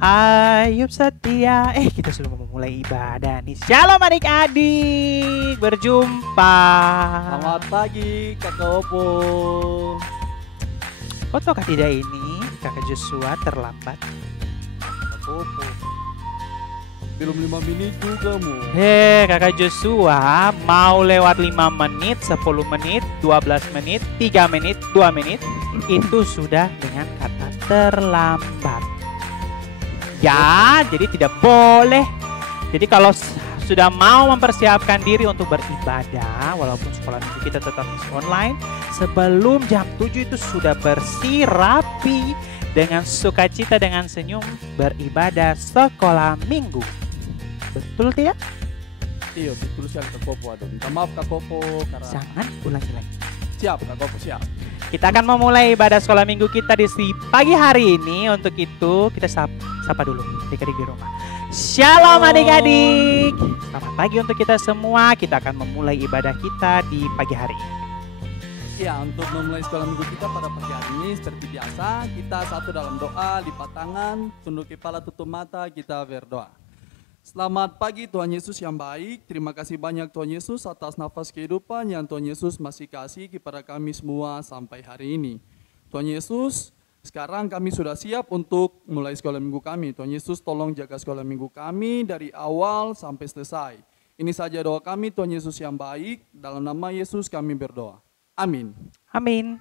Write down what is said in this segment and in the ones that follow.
Ayub setia. Kita sudah memulai ibadah nih. Shalom adik-adik, berjumpa. Selamat pagi Kakak Opo. Kok tahukah tidak ini Kakak Joshua terlambat? Kakak Opo, belum 5 menit juga mu. Kakak Joshua mau lewat 5 menit, 10 menit, 12 menit, 3 menit, 2 menit. Itu sudah dengan kata terlambat. Ya, jadi tidak boleh. Jadi kalau sudah mau mempersiapkan diri untuk beribadah, walaupun sekolah minggu kita tetap online, sebelum jam 7 itu sudah bersih, rapi, dengan sukacita, dengan senyum, beribadah sekolah minggu. Betul tidak? Iya, betul sekali Kak Opo. Aduh, minta maaf Kak Opo karena... Jangan ulangi lagi. Siap Kak Opo, siap. Kita akan memulai ibadah sekolah minggu kita di pagi hari ini. Untuk itu kita sapa dulu adik-adik di rumah. Shalom adik-adik. Selamat pagi untuk kita semua. Kita akan memulai ibadah kita di pagi hari ini. Ya, untuk memulai sekolah minggu kita pada pagi hari ini seperti biasa, kita satu dalam doa, lipat tangan, tunduk kepala, tutup mata, kita berdoa. Selamat pagi Tuhan Yesus yang baik. Terima kasih banyak Tuhan Yesus atas nafas kehidupan yang Tuhan Yesus masih kasih kepada kami semua sampai hari ini. Tuhan Yesus, sekarang kami sudah siap untuk mulai sekolah minggu kami. Tuhan Yesus tolong jaga sekolah minggu kami dari awal sampai selesai. Ini saja doa kami Tuhan Yesus yang baik. Dalam nama Yesus kami berdoa. Amin. Amin.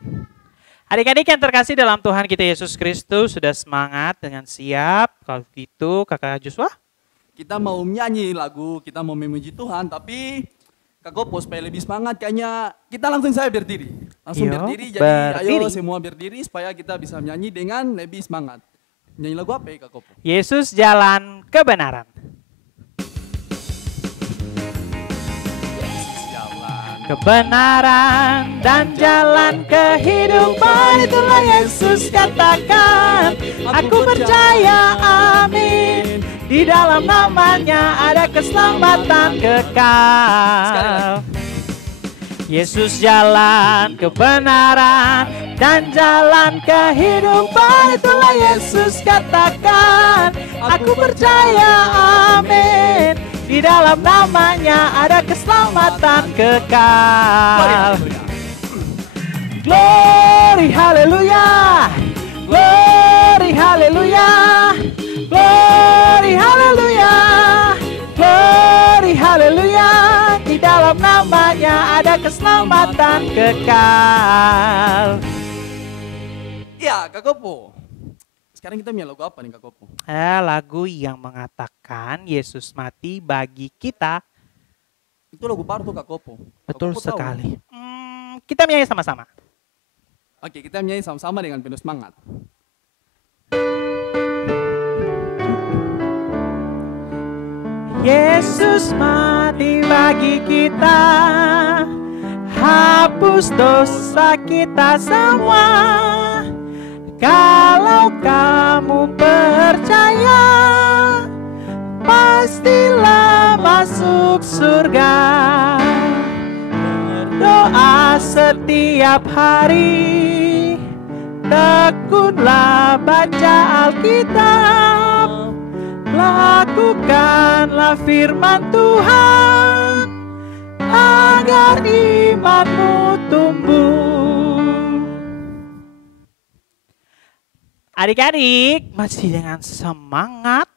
Adik-adik yang terkasih dalam Tuhan kita Yesus Kristus, sudah semangat dengan siap? Kalau gitu Kakak Joshua? Kita mau nyanyi lagu, kita mau memuji Tuhan, tapi Kak Opo supaya lebih semangat kayaknya kita langsung saya berdiri. Langsung berdiri, jadi ayo semua berdiri supaya kita bisa nyanyi dengan lebih semangat. Nyanyi lagu apa ya Kak Opo? Yesus jalan kebenaran. Kebenaran dan jalan kehidupan, itulah Yesus katakan. Aku percaya, amin. Di dalam namanya ada keselamatan kekal. Yesus jalan kebenaran dan jalan kehidupan, itulah Yesus katakan. Aku percaya, amin. Di dalam namanya ada keselamatan kekal. Glory haleluya. Glory haleluya. Glory haleluya. Glory haleluya. Di dalam namanya ada keselamatan kekal. Ya Kak Opo, sekarang kita nyanyi lagu apa nih Kak Opo? Lagu yang mengatakan Yesus mati bagi kita. Itu lagu baru tuh Kak Opo. Betul sekali. Kita nyanyi sama-sama. Oke, kita nyanyi sama-sama dengan penuh semangat. Yesus mati bagi kita, hapus dosa kita semua. Kalau kamu percaya, pastilah masuk surga. Berdoa setiap hari, tekunlah baca Alkitab, lakukanlah firman Tuhan, agar imanmu tumbuh. Adik-adik, masih dengan semangat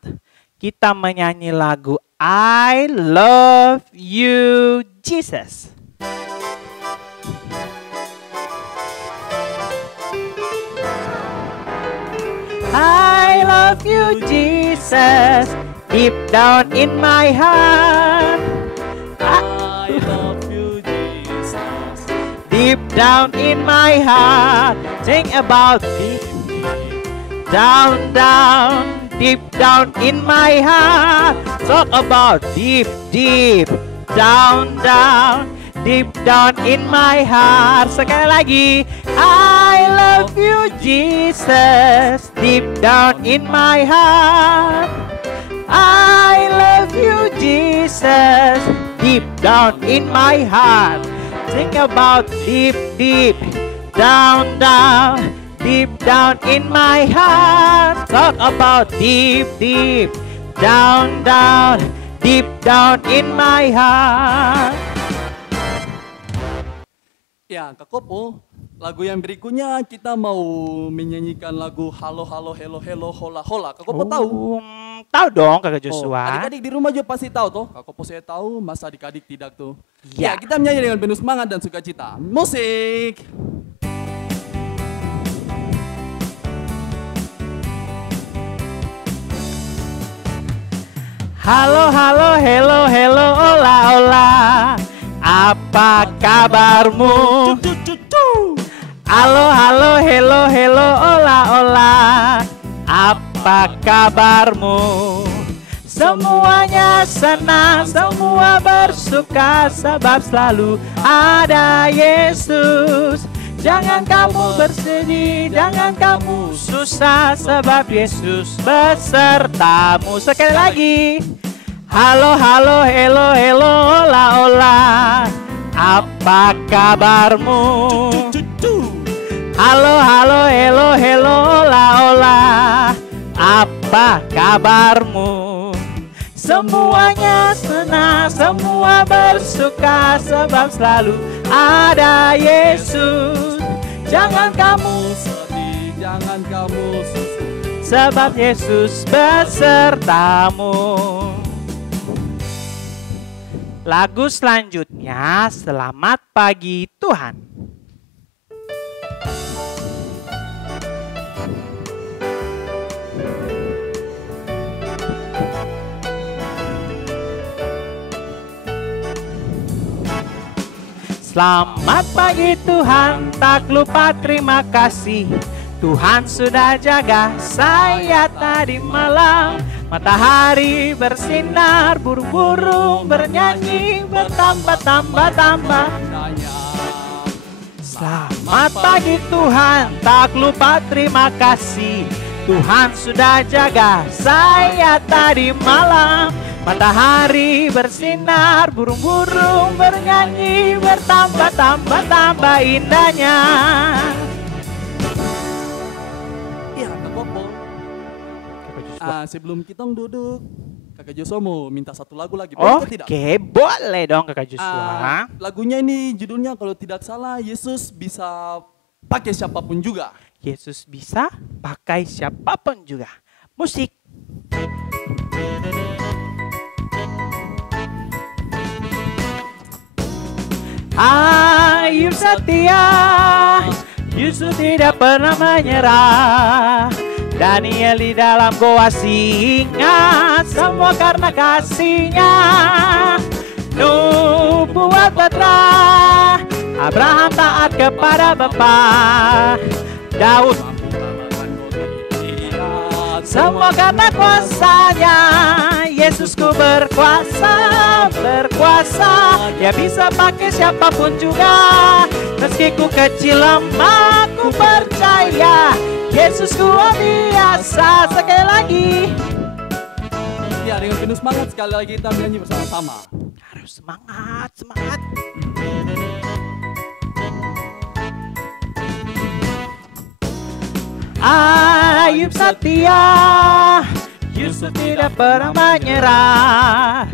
kita menyanyi lagu I Love You Jesus. I love you Jesus, deep down in my heart. I love you Jesus, deep down in my heart. Think about deep down, deep down in my heart. Talk about deep down, deep down in my heart. Sekali lagi, I love you Jesus, deep down in my heart. I love you Jesus, deep down in my heart. Think about deep down, deep down in my heart. Talk about deep, deep down, down, deep down in my heart. Ya, Kak Kopo, lagu yang berikutnya kita mau menyanyikan lagu Halo Halo Hello Hello Hola Hola. Kak Kopo tahu? Tahu dong Kakak Joshua. Adik-adik di rumah juga pasti tahu toh. Kak Kopo saya tahu, masa adik-adik tidak tuh. Ya. Ya, kita menyanyi dengan penuh semangat dan sukacita. Musik. Halo, halo, hello, hello, hola, hola. Apa kabarmu? Halo, halo, hello, hello, hola, hola. Apa kabarmu? Semuanya senang, semua bersuka, sebab selalu ada Yesus. Jangan kamu bersedih, jangan kamu susah, sebab Yesus besertamu. Sekali lagi. Halo, halo, hello, hello, hola, hola. Apa kabarmu? Halo, halo, hello, hello, hola, hola. Apa kabarmu? Semuanya senang, semua bersuka, sebab selalu ada Yesus. Jangan kamu sedih, jangan kamu susah, sebab Yesus besertamu. Lagu selanjutnya, Selamat Pagi Tuhan. Selamat pagi Tuhan, tak lupa terima kasih. Tuhan sudah jaga saya tadi malam. Matahari bersinar, burung-burung bernyanyi, bertambah-tambah-tambah. Selamat pagi Tuhan, tak lupa terima kasih. Tuhan sudah jaga saya tadi malam. Matahari bersinar, burung-burung bernyanyi, bertambah-tambah-tambah indahnya. Iya, Kak Kopo. Sebelum kita duduk, Kakak Joshua mau minta satu lagu lagi. Boleh tidak? Oke, boleh dong Kakak Joshua. Lagunya ini judulnya kalau tidak salah, Yesus bisa pakai siapapun juga. Yesus bisa pakai siapapun juga. Musik. Ayub setia, Yesus tidak pernah menyerah. Daniel di dalam goa singa, semua karena kasihnya. Nuh buat batra, Abraham taat kepada Bapa. Daud semua karena kuasanya. Yesusku berkuasa, berkuasa. Dia bisa pakai siapapun juga. Meski ku kecil lemah, ku percaya Yesus luar biasa. Sekali lagi. Ya, dengan penuh semangat sekali lagi kita menyanyi bersama-sama. Harus semangat, semangat. Ayub setia, Yusuf tidak pernah menyerah.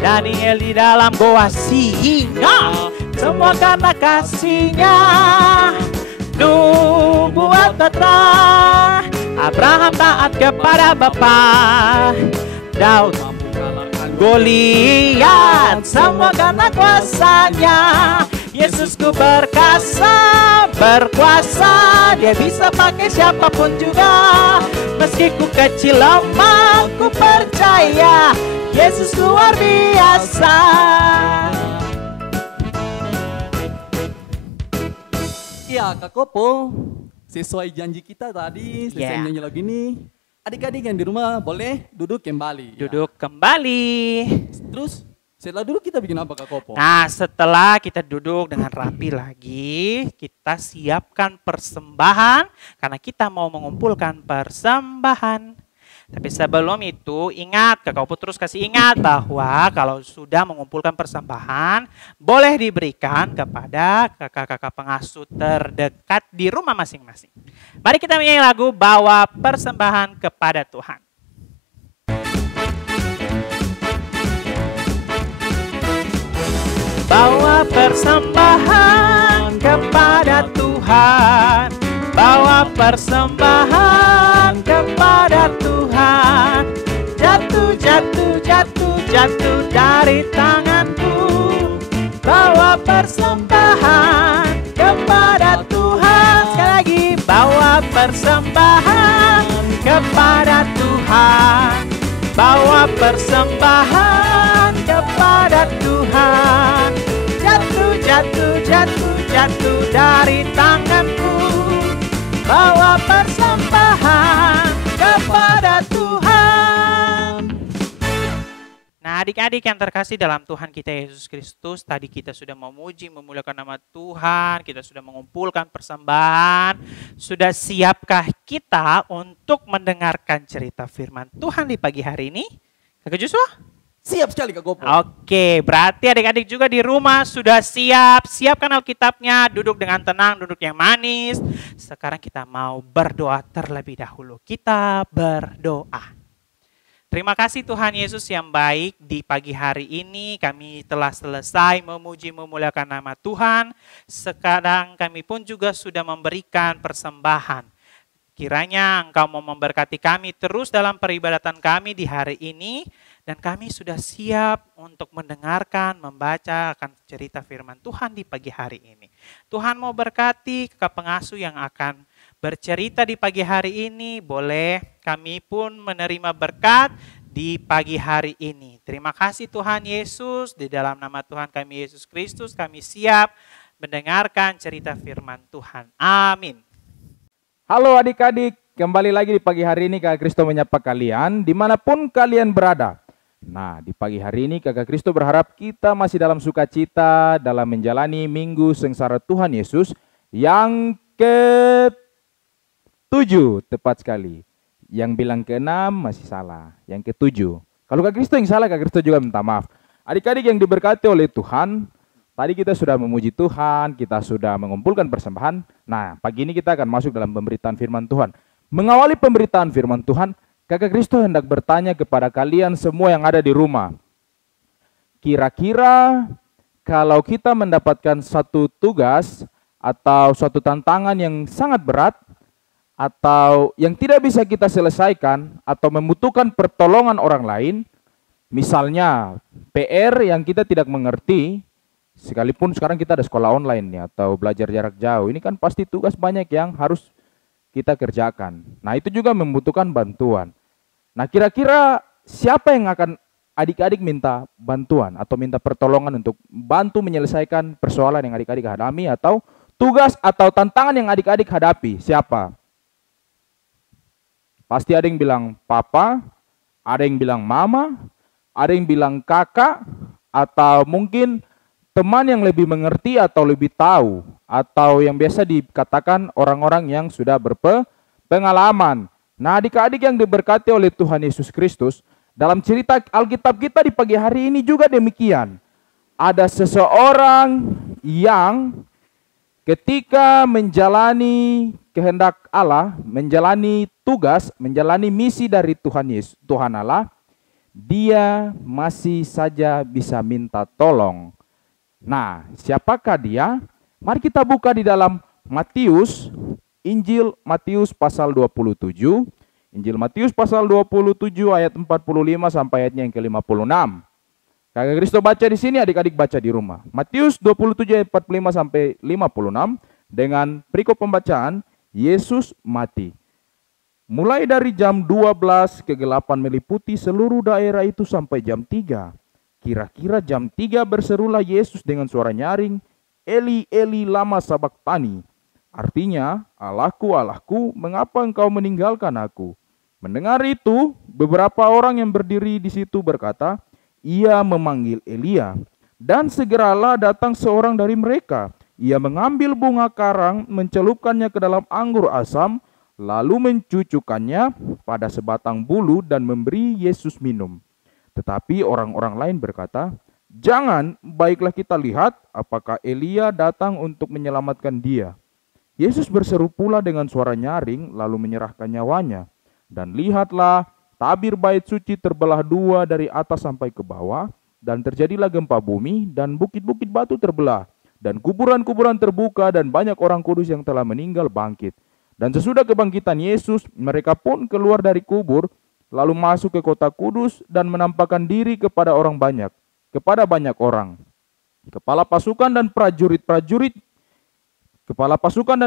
Daniel di dalam goa singa, semua karena kasihnya. Nuh buat batra, Abraham taat kepada Bapa. Daud Goliat, semua karena kuasanya. Yesusku berkasa, berkuasa. Dia bisa pakai siapapun juga. Meski ku kecil lemah, ku percaya Yesus luar biasa. Iya, Kak Kopo, sesuai janji kita tadi, selesai nyanyi lagu ini, adik-adik yang di rumah boleh duduk kembali. Duduk kembali. Terus setelah duduk kita bikin apa, Kak Kopo? Nah, setelah kita duduk dengan rapi lagi, kita siapkan persembahan karena kita mau mengumpulkan persembahan. Tapi sebelum itu ingat, Kakak Putrus kasih ingat bahwa kalau sudah mengumpulkan persembahan, boleh diberikan kepada kakak-kakak pengasuh terdekat di rumah masing-masing. Mari kita menyanyi lagu Bawa Persembahan kepada Tuhan. Bawa persembahan kepada Tuhan, bawa persembahan kepada Tuhan. Jatuh, jatuh, jatuh, jatuh dari tanganku. Bawa persembahan kepada Tuhan. Sekali lagi, bawa persembahan kepada Tuhan. Bawa persembahan kepada Tuhan. Jatuh, jatuh, jatuh, jatuh dari tanganku. Bawa persembahan kepada Tuhan. Nah, adik-adik yang terkasih dalam Tuhan kita Yesus Kristus, tadi kita sudah memuji, memuliakan nama Tuhan, kita sudah mengumpulkan persembahan. Sudah siapkah kita untuk mendengarkan cerita firman Tuhan di pagi hari ini? Kakak Joshua? Siap sekali Kak Gopo. Oke, berarti adik-adik juga di rumah sudah siap. Siapkan Alkitabnya, duduk dengan tenang, duduk yang manis. Sekarang kita mau berdoa terlebih dahulu. Kita berdoa. Terima kasih Tuhan Yesus yang baik, di pagi hari ini kami telah selesai memuji memuliakan nama Tuhan. Sekarang kami pun juga sudah memberikan persembahan. Kiranya Engkau mau memberkati kami terus dalam peribadatan kami di hari ini. Dan kami sudah siap untuk mendengarkan, membaca akan cerita firman Tuhan di pagi hari ini. Tuhan mau berkati kakak pengasuh yang akan bercerita di pagi hari ini. Boleh kami pun menerima berkat di pagi hari ini. Terima kasih Tuhan Yesus. Di dalam nama Tuhan kami Yesus Kristus kami siap mendengarkan cerita firman Tuhan. Amin. Halo adik-adik, kembali lagi di pagi hari ini Kakak Kristo menyapa kalian dimanapun kalian berada. Nah, di pagi hari ini Kakak Kristo berharap kita masih dalam sukacita dalam menjalani minggu sengsara Tuhan Yesus yang ke-7, tepat sekali. Yang bilang ke-6 masih salah, yang ke-7. Kalau Kakak Kristo yang salah, Kakak Kristo juga minta maaf. Adik-adik yang diberkati oleh Tuhan, tadi kita sudah memuji Tuhan, kita sudah mengumpulkan persembahan. Nah, pagi ini kita akan masuk dalam pemberitaan firman Tuhan. Mengawali pemberitaan firman Tuhan, Kakak Kristo hendak bertanya kepada kalian semua yang ada di rumah. Kira-kira kalau kita mendapatkan satu tugas atau suatu tantangan yang sangat berat, atau yang tidak bisa kita selesaikan, atau membutuhkan pertolongan orang lain, misalnya PR yang kita tidak mengerti, sekalipun sekarang kita ada sekolah online nih, atau belajar jarak jauh, ini kan pasti tugas banyak yang harus kita kerjakan. Nah, itu juga membutuhkan bantuan. Nah, kira-kira siapa yang akan adik-adik minta bantuan atau minta pertolongan untuk bantu menyelesaikan persoalan yang adik-adik hadapi atau tugas atau tantangan yang adik-adik hadapi? Siapa? Pasti ada yang bilang papa, ada yang bilang mama, ada yang bilang kakak, atau mungkin teman yang lebih mengerti atau lebih tahu, atau yang biasa dikatakan orang-orang yang sudah berpengalaman. Nah, adik-adik yang diberkati oleh Tuhan Yesus Kristus, dalam cerita Alkitab kita di pagi hari ini juga demikian. Ada seseorang yang ketika menjalani kehendak Allah, menjalani tugas, menjalani misi dari Tuhan Allah, dia masih saja bisa minta tolong. Nah, siapakah dia? Mari kita buka di dalam Matius, Injil Matius pasal 27. Injil Matius pasal 27 ayat 45 sampai ayatnya yang ke-56. Kakak Kristo baca di sini, adik-adik baca di rumah. Matius 27 ayat 45 sampai 56 dengan perikop pembacaan Yesus mati. Mulai dari jam 12 kegelapan meliputi seluruh daerah itu sampai jam 3. Kira-kira jam 3 berserulah Yesus dengan suara nyaring, Eli, Eli, lama sabaktani. Artinya, Allahku, Allahku, mengapa engkau meninggalkan aku? Mendengar itu, beberapa orang yang berdiri di situ berkata, ia memanggil Elia. Dan segeralah datang seorang dari mereka. Ia mengambil bunga karang, mencelupkannya ke dalam anggur asam, lalu mencucukkannya pada sebatang bulu dan memberi Yesus minum. Tetapi orang-orang lain berkata, "Jangan, baiklah kita lihat apakah Elia datang untuk menyelamatkan dia." Yesus berseru pula dengan suara nyaring lalu menyerahkan nyawanya. Dan lihatlah, tabir bait suci terbelah dua dari atas sampai ke bawah, dan terjadilah gempa bumi, dan bukit-bukit batu terbelah, dan kuburan-kuburan terbuka, dan banyak orang kudus yang telah meninggal bangkit. Dan sesudah kebangkitan Yesus, mereka pun keluar dari kubur, lalu masuk ke kota kudus dan menampakkan diri kepada banyak orang. Kepala pasukan dan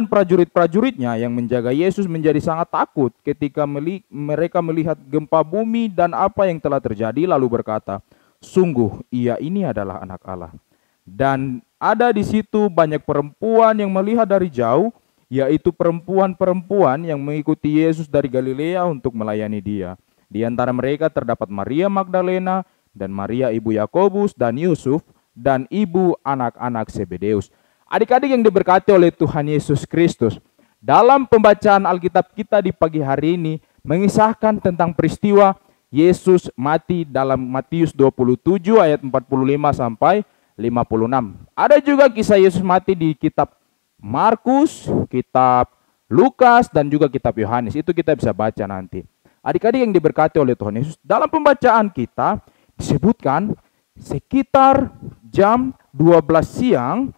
prajurit-prajuritnya yang menjaga Yesus menjadi sangat takut ketika mereka melihat gempa bumi dan apa yang telah terjadi, lalu berkata, "Sungguh, ia ini adalah Anak Allah." Dan ada di situ banyak perempuan yang melihat dari jauh, yaitu perempuan-perempuan yang mengikuti Yesus dari Galilea untuk melayani Dia. Di antara mereka terdapat Maria Magdalena dan Maria ibu Yakobus dan Yusuf dan ibu anak-anak Zebedeus. Adik-adik yang diberkati oleh Tuhan Yesus Kristus, dalam pembacaan Alkitab kita di pagi hari ini mengisahkan tentang peristiwa Yesus mati dalam Matius 27 ayat 45 sampai 56. Ada juga kisah Yesus mati di kitab Markus, kitab Lukas, dan juga kitab Yohanes. Itu kita bisa baca nanti. Adik-adik yang diberkati oleh Tuhan Yesus, dalam pembacaan kita disebutkan sekitar jam 12 siang,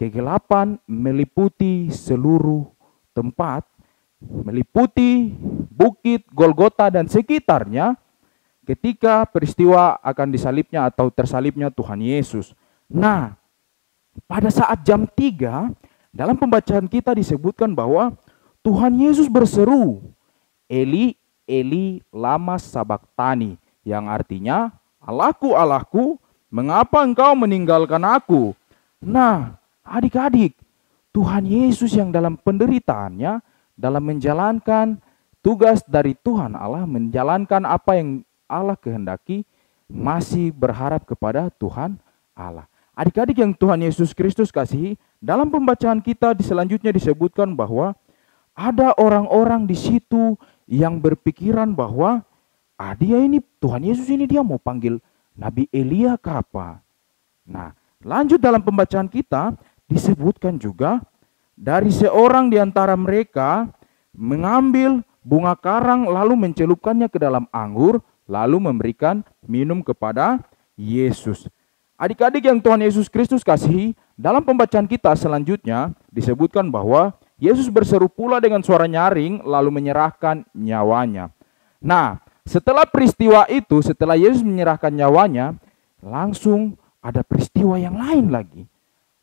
kegelapan meliputi seluruh tempat, meliputi bukit Golgota dan sekitarnya ketika peristiwa akan disalibnya atau tersalibnya Tuhan Yesus. Nah, pada saat jam 3, dalam pembacaan kita disebutkan bahwa Tuhan Yesus berseru, "Eli, Eli, lama sabachthani," yang artinya, "Allahku, Allahku, mengapa engkau meninggalkan aku?" Nah, adik-adik, Tuhan Yesus yang dalam penderitaannya, dalam menjalankan tugas dari Tuhan Allah, menjalankan apa yang Allah kehendaki, masih berharap kepada Tuhan Allah. Adik-adik yang Tuhan Yesus Kristus kasihi, dalam pembacaan kita selanjutnya disebutkan bahwa ada orang-orang di situ yang berpikiran bahwa dia ini, Tuhan Yesus ini dia mau panggil Nabi Elia ke apa? Nah, lanjut dalam pembacaan kita disebutkan juga dari seorang di antara mereka mengambil bunga karang lalu mencelupkannya ke dalam anggur lalu memberikan minum kepada Yesus. Adik-adik yang Tuhan Yesus Kristus kasihi, dalam pembacaan kita selanjutnya disebutkan bahwa Yesus berseru pula dengan suara nyaring lalu menyerahkan nyawanya. Nah, setelah peristiwa itu, setelah Yesus menyerahkan nyawanya, langsung ada peristiwa yang lain lagi.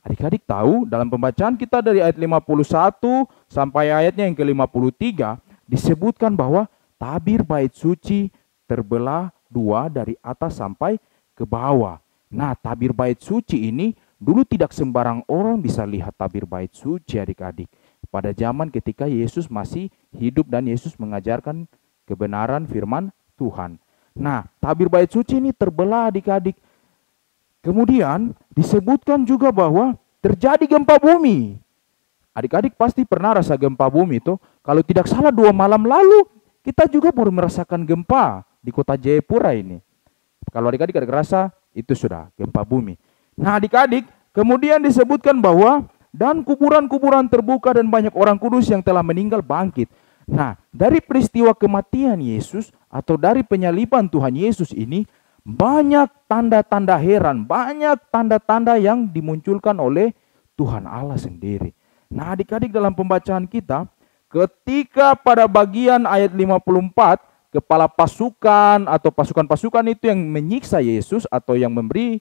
Adik-adik tahu dalam pembacaan kita dari ayat 51 sampai ayatnya yang ke-53 disebutkan bahwa tabir bait suci terbelah dua dari atas sampai ke bawah. Nah, tabir bait suci ini dulu tidak sembarang orang bisa lihat tabir bait suci, adik-adik. Pada zaman ketika Yesus masih hidup dan Yesus mengajarkan kebenaran firman Tuhan. Nah, tabir bait suci ini terbelah, adik-adik. Kemudian disebutkan juga bahwa terjadi gempa bumi. Adik-adik pasti pernah rasa gempa bumi itu. Kalau tidak salah 2 malam lalu kita juga baru merasakan gempa di kota Jayapura ini. Kalau adik-adik ada rasa itu sudah gempa bumi. Nah, adik-adik kemudian disebutkan bahwa dan kuburan-kuburan terbuka dan banyak orang kudus yang telah meninggal bangkit. Nah, dari peristiwa kematian Yesus atau dari penyaliban Tuhan Yesus ini, banyak tanda-tanda heran, banyak tanda-tanda yang dimunculkan oleh Tuhan Allah sendiri. Nah, adik-adik dalam pembacaan kita, ketika pada bagian ayat 54, kepala pasukan atau pasukan-pasukan itu yang menyiksa Yesus atau yang memberi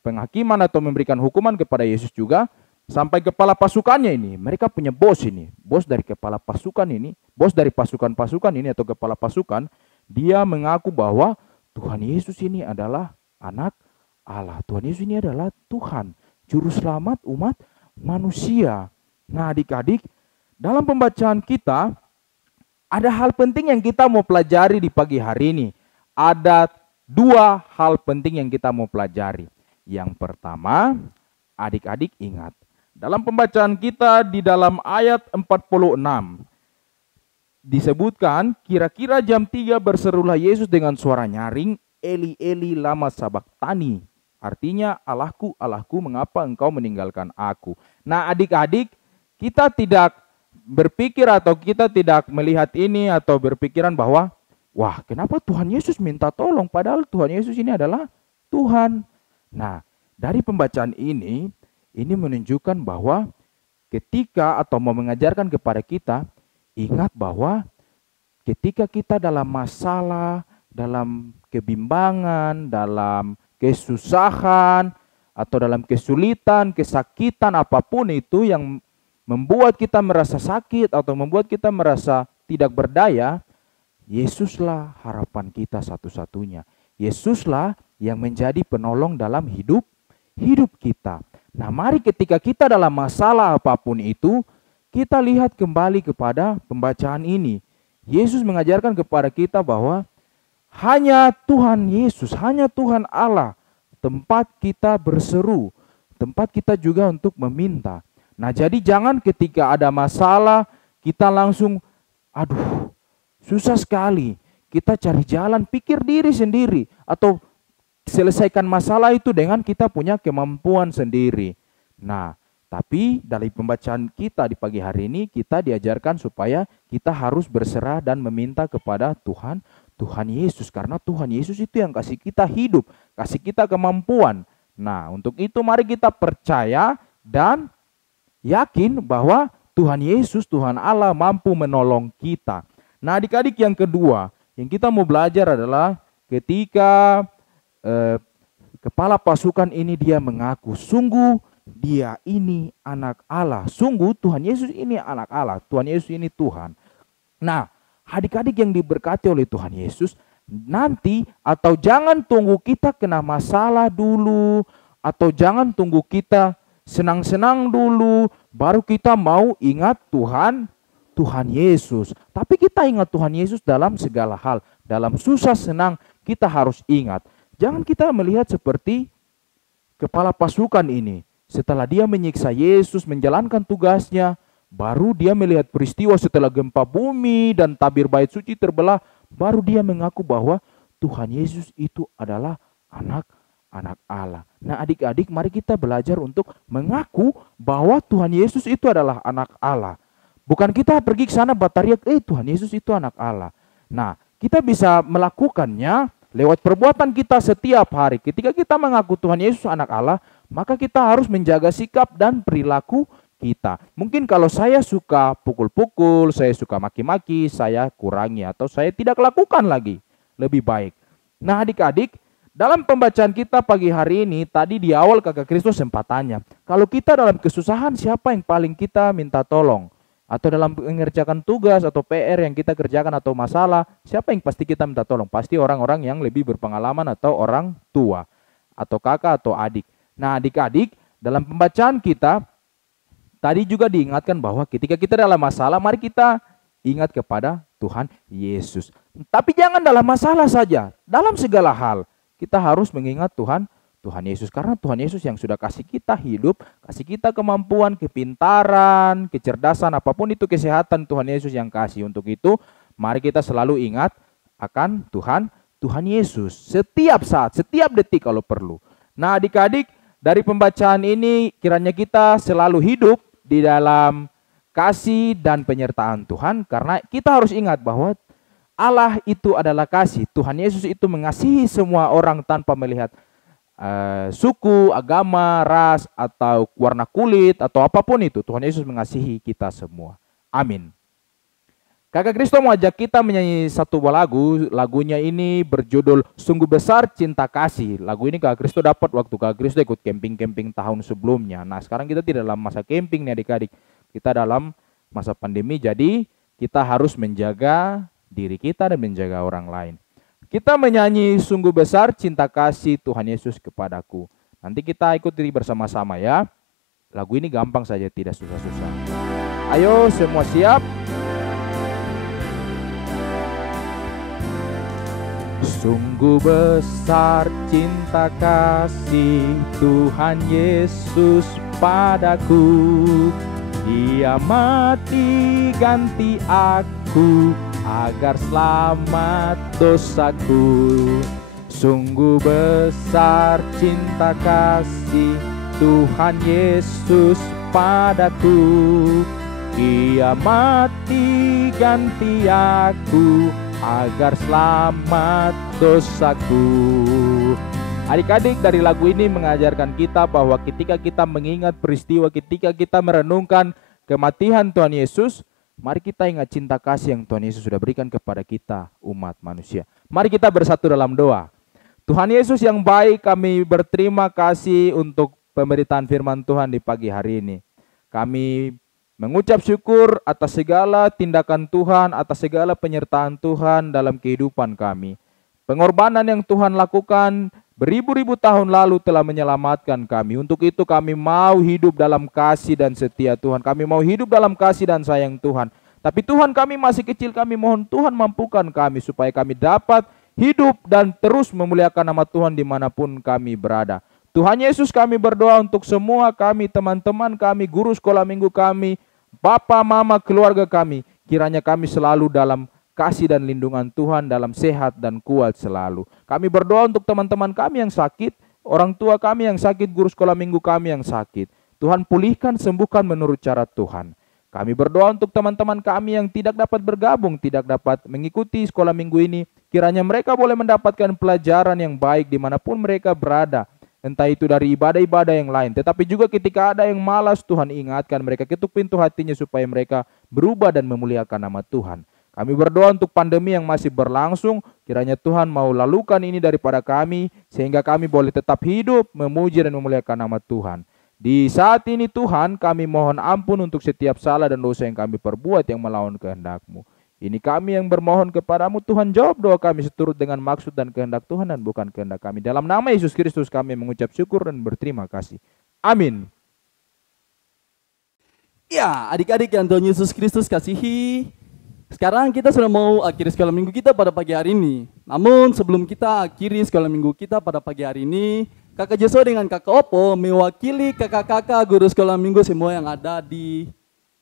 penghakiman atau memberikan hukuman kepada Yesus juga, sampai kepala pasukannya ini, mereka punya bos ini, bos dari kepala pasukan ini, bos dari pasukan-pasukan ini atau kepala pasukan, dia mengaku bahwa Tuhan Yesus ini adalah Anak Allah. Tuhan Yesus ini adalah Tuhan, Juru Selamat umat manusia. Nah, adik-adik, dalam pembacaan kita, ada hal penting yang kita mau pelajari di pagi hari ini. Ada 2 hal penting yang kita mau pelajari. Yang pertama, adik-adik ingat, dalam pembacaan kita di dalam ayat 46, disebutkan kira-kira jam 3 berserulah Yesus dengan suara nyaring, Eli Eli lama sabachthani. Artinya, Allahku, Allahku, mengapa engkau meninggalkan aku? Nah, adik-adik, kita tidak berpikir atau kita tidak melihat ini atau berpikiran bahwa, wah, kenapa Tuhan Yesus minta tolong? Padahal Tuhan Yesus ini adalah Tuhan. Nah, dari pembacaan ini menunjukkan bahwa ketika atau mau mengajarkan kepada kita, ingat bahwa ketika kita dalam masalah, dalam kebimbangan, dalam kesusahan, atau dalam kesulitan, kesakitan apapun itu yang membuat kita merasa sakit atau membuat kita merasa tidak berdaya, Yesuslah harapan kita satu-satunya. Yesuslah yang menjadi penolong dalam hidup kita. Nah, mari ketika kita dalam masalah apapun itu, kita lihat kembali kepada pembacaan ini. Yesus mengajarkan kepada kita bahwa hanya Tuhan Yesus, hanya Tuhan Allah tempat kita berseru, tempat kita juga untuk meminta. Nah, jadi jangan ketika ada masalah kita langsung, aduh, susah sekali. Kita cari jalan, pikir diri sendiri, atau selesaikan masalah itu dengan kita punya kemampuan sendiri. Nah, tapi dari pembacaan kita di pagi hari ini, kita diajarkan supaya kita harus berserah dan meminta kepada Tuhan Yesus. Karena Tuhan Yesus itu yang kasih kita hidup, kasih kita kemampuan. Nah, untuk itu mari kita percaya dan yakin bahwa Tuhan Yesus, Tuhan Allah mampu menolong kita. Nah, adik-adik, yang kedua yang kita mau belajar adalah ketika kepala pasukan ini dia mengaku, sungguh dia ini anak Allah. Sungguh Tuhan Yesus ini anak Allah. Tuhan Yesus ini Tuhan. Nah, adik-adik yang diberkati oleh Tuhan Yesus, nanti atau jangan tunggu kita kena masalah dulu, atau jangan tunggu kita senang-senang dulu, baru kita mau ingat Tuhan Yesus. Tapi kita ingat Tuhan Yesus dalam segala hal. Dalam susah senang kita harus ingat. Jangan kita melihat seperti kepala pasukan ini. Setelah dia menyiksa Yesus, menjalankan tugasnya, baru dia melihat peristiwa setelah gempa bumi dan tabir bait suci terbelah, baru dia mengaku bahwa Tuhan Yesus itu adalah anak Allah. Nah, adik-adik, mari kita belajar untuk mengaku bahwa Tuhan Yesus itu adalah anak Allah. Bukan kita pergi ke sana berteriak, Tuhan Yesus itu anak Allah. Nah, kita bisa melakukannya lewat perbuatan kita setiap hari. Ketika kita mengaku Tuhan Yesus anak Allah, maka kita harus menjaga sikap dan perilaku kita. Mungkin kalau saya suka pukul-pukul, saya suka maki-maki, saya kurangi atau saya tidak lakukan lagi, lebih baik. Nah, adik-adik, dalam pembacaan kita pagi hari ini, tadi di awal Kakak Kristus sempat tanya, kalau kita dalam kesusahan siapa yang paling kita minta tolong? Atau dalam mengerjakan tugas atau PR yang kita kerjakan atau masalah, siapa yang pasti kita minta tolong? Pasti orang-orang yang lebih berpengalaman atau orang tua, atau kakak atau adik. Nah, adik-adik, dalam pembacaan kita, tadi juga diingatkan bahwa ketika kita dalam masalah, mari kita ingat kepada Tuhan Yesus. Tapi jangan dalam masalah saja, dalam segala hal, kita harus mengingat Tuhan Yesus. Karena Tuhan Yesus yang sudah kasih kita hidup, kasih kita kemampuan, kepintaran, kecerdasan, apapun itu, kesehatan, Tuhan Yesus yang kasih. Untuk itu, mari kita selalu ingat akan Tuhan Yesus. Setiap saat, setiap detik kalau perlu. Nah, adik-adik, dari pembacaan ini kiranya kita selalu hidup di dalam kasih dan penyertaan Tuhan. Karena kita harus ingat bahwa Allah itu adalah kasih. Tuhan Yesus itu mengasihi semua orang tanpa melihat suku, agama, ras, atau warna kulit, atau apapun itu. Tuhan Yesus mengasihi kita semua. Amin. Kakak Kristo mau ajak kita menyanyi satu buah lagu. Lagunya ini berjudul Sungguh Besar Cinta Kasih. Lagu ini Kakak Kristo dapat waktu Kakak Kristo ikut camping-camping tahun sebelumnya. Nah, sekarang kita tidak dalam masa camping nih adik-adik. Kita dalam masa pandemi, jadi kita harus menjaga diri kita dan menjaga orang lain. Kita menyanyi Sungguh Besar Cinta Kasih Tuhan Yesus kepadaku. Nanti kita ikuti bersama-sama ya. Lagu ini gampang saja, tidak susah-susah. Ayo semua siap? Sungguh besar cinta kasih Tuhan Yesus padaku. Dia mati ganti aku aku agar selamat dosaku. Sungguh besar cinta kasih Tuhan Yesus padaku. Ia mati ganti aku agar selamat dosaku. Adik-adik, dari lagu ini mengajarkan kita bahwa ketika kita mengingat peristiwa, ketika kita merenungkan kematian Tuhan Yesus, mari kita ingat cinta kasih yang Tuhan Yesus sudah berikan kepada kita, umat manusia. Mari kita bersatu dalam doa. Tuhan Yesus yang baik, kami berterima kasih untuk pemberitaan firman Tuhan di pagi hari ini. Kami mengucap syukur atas segala tindakan Tuhan, atas segala penyertaan Tuhan dalam kehidupan kami. Pengorbanan yang Tuhan lakukan beribu-ribu tahun lalu telah menyelamatkan kami. Untuk itu kami mau hidup dalam kasih dan setia Tuhan. Kami mau hidup dalam kasih dan sayang Tuhan. Tapi Tuhan, kami masih kecil, kami mohon Tuhan mampukan kami supaya kami dapat hidup dan terus memuliakan nama Tuhan dimanapun kami berada. Tuhan Yesus, kami berdoa untuk semua kami, teman-teman kami, guru sekolah minggu kami, Bapa, Mama, keluarga kami. Kiranya kami selalu dalam kasih dan lindungan Tuhan, dalam sehat dan kuat selalu. Kami berdoa untuk teman-teman kami yang sakit, orang tua kami yang sakit, guru sekolah minggu kami yang sakit. Tuhan pulihkan, sembuhkan menurut cara Tuhan. Kami berdoa untuk teman-teman kami yang tidak dapat bergabung, tidak dapat mengikuti sekolah minggu ini. Kiranya mereka boleh mendapatkan pelajaran yang baik dimanapun mereka berada. Entah itu dari ibadah-ibadah yang lain. Tetapi juga ketika ada yang malas, Tuhan ingatkan mereka, ketuk pintu hatinya supaya mereka berubah dan memuliakan nama Tuhan. Kami berdoa untuk pandemi yang masih berlangsung. Kiranya Tuhan mau lalukan ini daripada kami, sehingga kami boleh tetap hidup, memuji dan memuliakan nama Tuhan. Di saat ini Tuhan, kami mohon ampun untuk setiap salah dan dosa yang kami perbuat yang melawan kehendak-Mu. Ini kami yang bermohon kepadamu, Tuhan jawab doa kami seturut dengan maksud dan kehendak Tuhan dan bukan kehendak kami. Dalam nama Yesus Kristus kami mengucap syukur dan berterima kasih. Amin. Ya, adik-adik yang Tuhan Yesus Kristus kasihi, sekarang kita sudah mau akhiri sekolah minggu kita pada pagi hari ini. Namun sebelum kita akhiri sekolah minggu kita pada pagi hari ini, Kakak Joshua dengan Kakak Opo mewakili kakak-kakak guru sekolah minggu semua yang ada di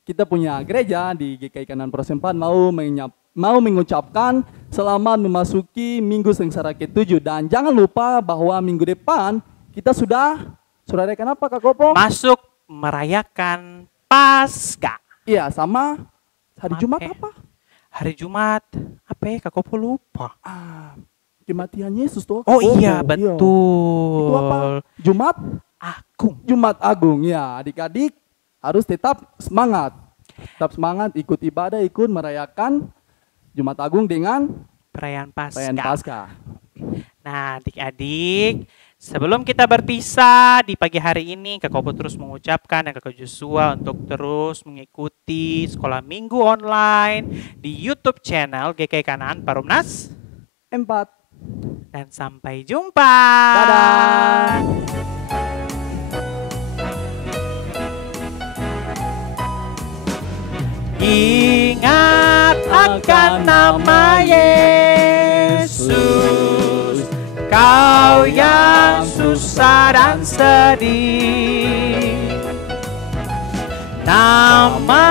kita punya gereja di GKI Kanan Prosempan mau mengucapkan selamat memasuki minggu sengsara ke-7. Dan jangan lupa bahwa minggu depan kita sudah rayakan apa Kak Opo? Masuk merayakan Paskah. Iya, sama hari Jumat apa? Hari Jumat, apa ya Kak Opo lupa. Kematian Yesus tuh. Oh iya, betul. Itu apa? Jumat Agung. Jumat Agung ya, adik-adik harus tetap semangat. Tetap semangat, ikut ibadah, ikut merayakan Jumat Agung dengan perayaan Paskah. Paskah. Nah, adik-adik, sebelum kita berpisah di pagi hari ini, Kak Opo terus mengucapkan dan Kakak Joshua untuk terus mengikuti sekolah minggu online di YouTube channel GKI Kanan Parumnas 4. Dan sampai jumpa. Dadah. Ingat akan nama Yesus, kau yang susah dan sedih. Nama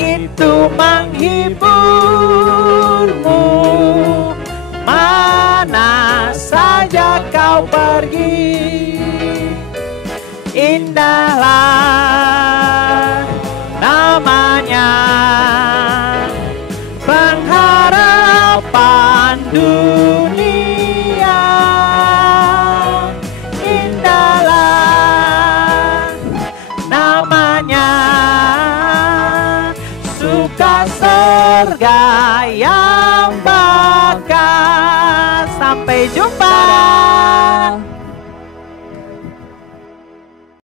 itu menghiburmu, mana saja kau pergi. Indahlah namanya, pengharapan dunia. Indahlah namanya, suka surga yang bakal. Sampai jumpa.